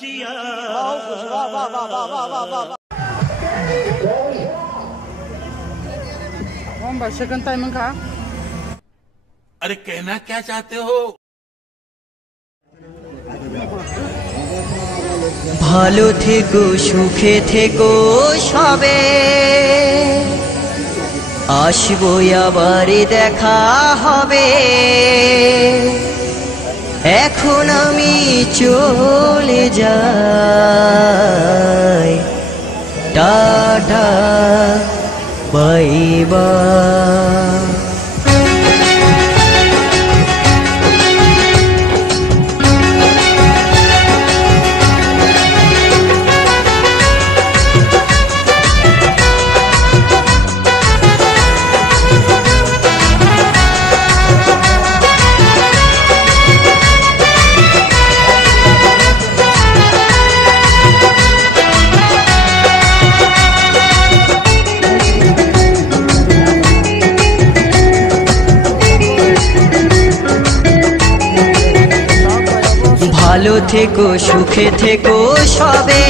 जिया। Second time का। अरे कहना क्या चाहते हो? ভালো থেকো সুখে থেকো সবে আসবো আবার দেখা হবে এখন আমি চলে যাই টাটা বাই বাই। ভালো থেকো সুখে থেকো সবে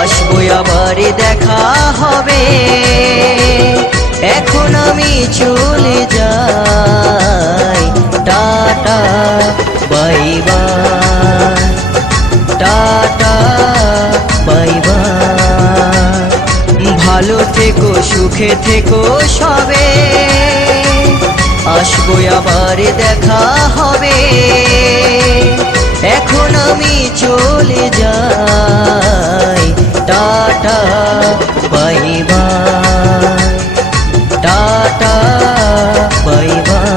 আসবো আবার দেখা হবে এখন আমি চলে যাই tata bye bye tata bye bye. ভালো থেকো সুখে থেকো সবে আসবো আবার দেখা হবে এখন আমি চলে যাই tata bye bye tata bye bye.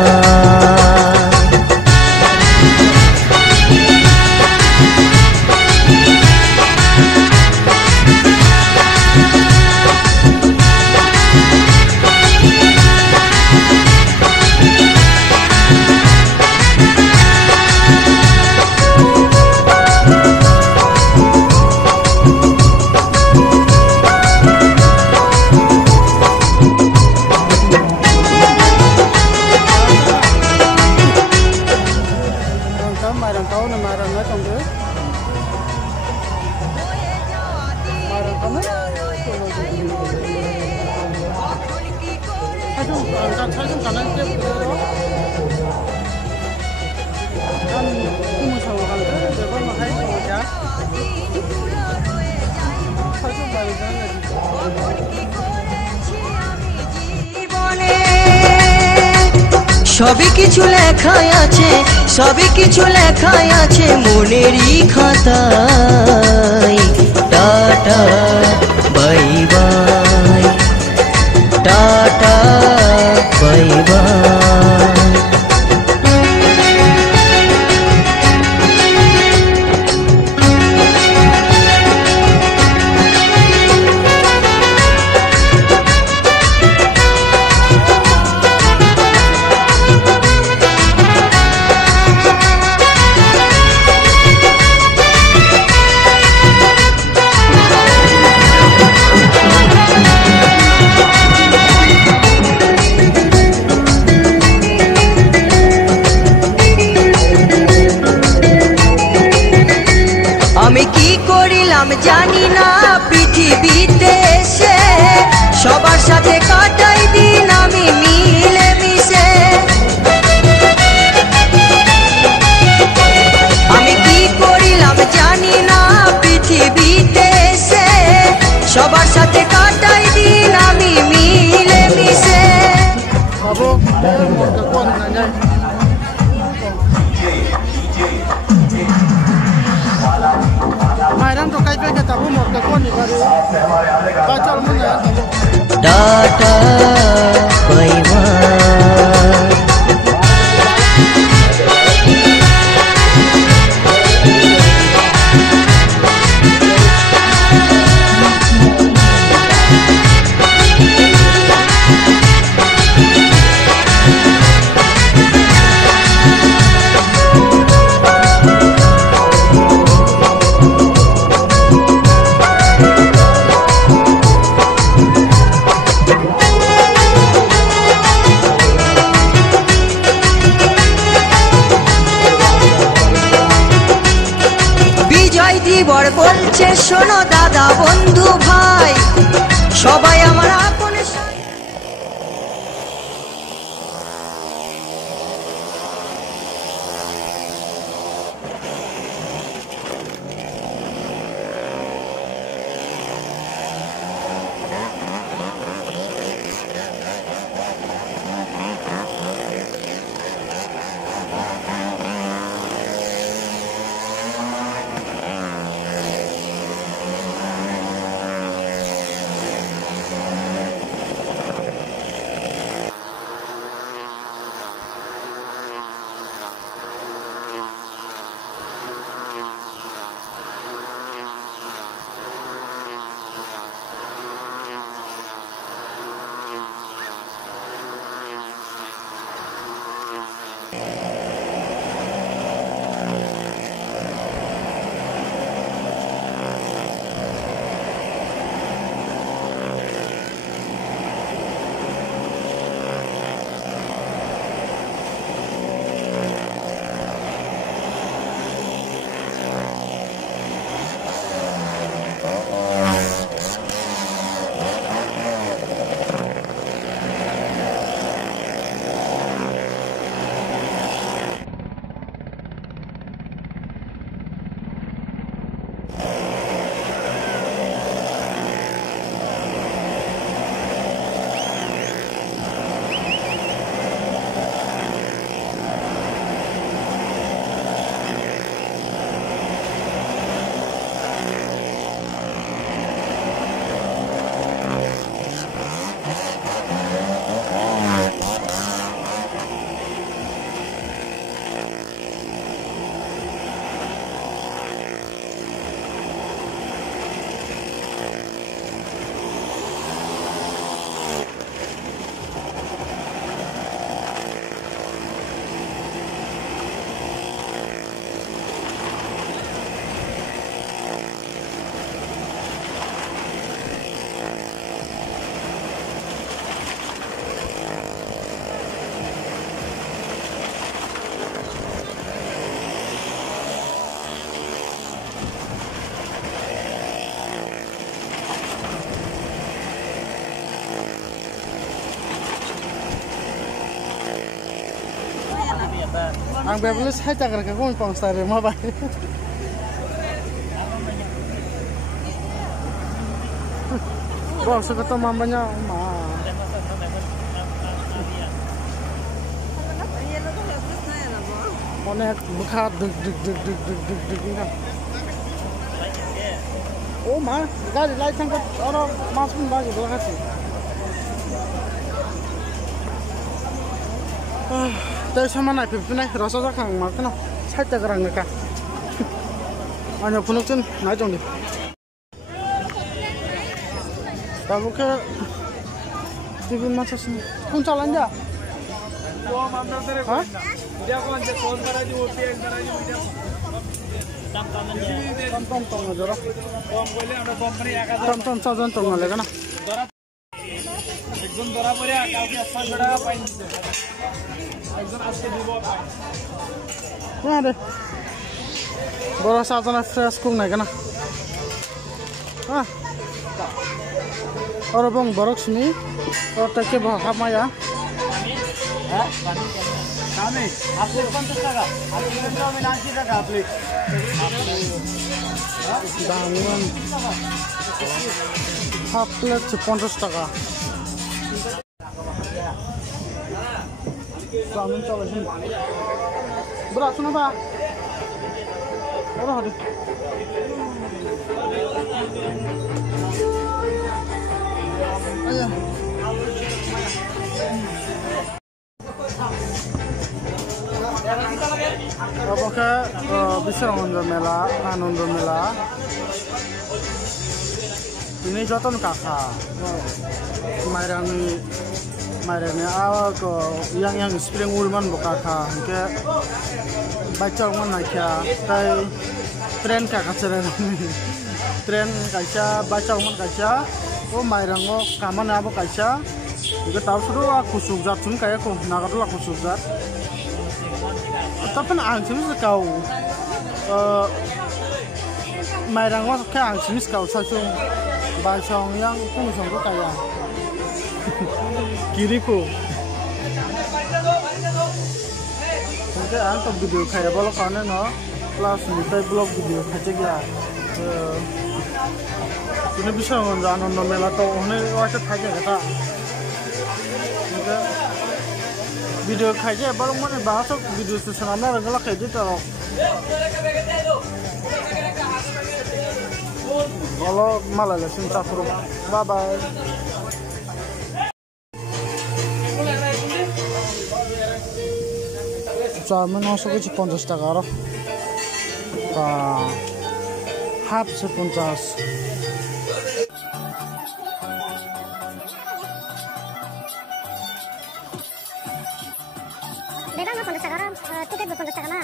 সবই কিছু লেখাই আছে সবই কিছু লেখাই আছে মনেরই খাতায় tata bye bye tata bye bye. আমি কি করিলাম জানি না পৃথিবীতে এসে সবার সাথে কাটাই দিন আমি মিলে মিশে আমি কি করিলাম জানি না পৃথিবীতে এসে সবার সাথে কাটাই দিন আমি মিলে মিশে। Tata bye bye. বেটি বর বলছে শোনো দাদা বন্ধু ভাই সবাই আমার আপন Ang bebel saya cakar ke kau pang sari mah bay. Bang sekitar mamanya mah. Mana buka deg kan. Oh mah, gari lain sangkut orang masuk bagi belakang sih. Dari sama naik pipi naik rasa sakang makan saya cakar angka. Hanya punuk cun naik jong di. Kamu ke pipi macam sini. Pun jalan aja. Hah? Dia kau anjir phone para aja, OPN para aja video. Tam tong aja lah. Bom boleh ada bom beri akan. Tam saja tong aja kan? Ekdom dora beri akan kita sanggara pain. Ekdom asli di bawah. Ya deh. Bola saja nak fresh kung naik kan? Ah. Orang bang borok sini, orang tak kebah apa ya? Kami, आपको 50 টাকা, आपको में 80 টাকা आपले. Dangun. Aplet 50 টাকা. Dangun coba sini. Berat mana pak? Berapa hari? Ayo. Apakah bisa Ananda Mela ini joton kakak Mairani awal ke yang spring ulman kakak ke baca mana kya tren kakak ceren tren kaca baca mana kaca oh Mairango kaman apa kaca juga tahu sudah aku sukzat pun kayak aku naga dulu aku sukzat tapi angin sekau mairang wa kha ang simis kau sa chung bai song yang pung song ko kaya kiriku Oke, ang video kaya bolo kana no plus nitai blog video khaje gya ini bisa ngon no mela to hone wasa thage kata video khaje bolo mone bahasok video se sanana rangala khaje to bolo malala sinta puru bye bye chow mein নশো KG 50 টাকা আর half সে 50 বেটা না 50 টাকা ticket 50 টাকা না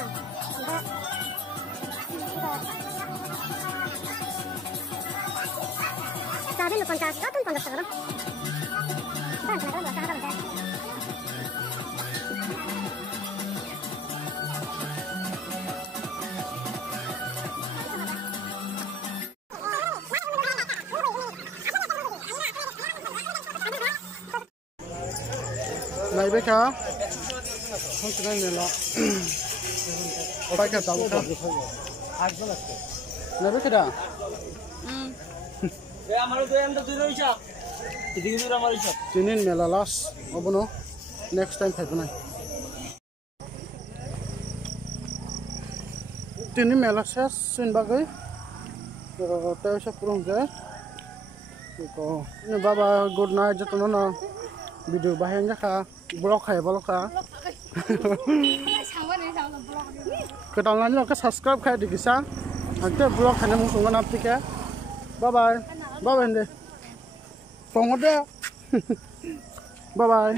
chowmein 50 টাকা 50 টাকা Này bé cá không có này là phải cả tàu cá này bé cá đã Tinin mela last abono next time phải này Tinin mela ses sun bagai tao sẽ purong ke ko ni baba good night jatuh na video bahan jaka blog kaya blog ka kedalannya oke subscribe kaya di kisah nanti blog hanya musuhan apa ya bye bye bye bye deh bye bye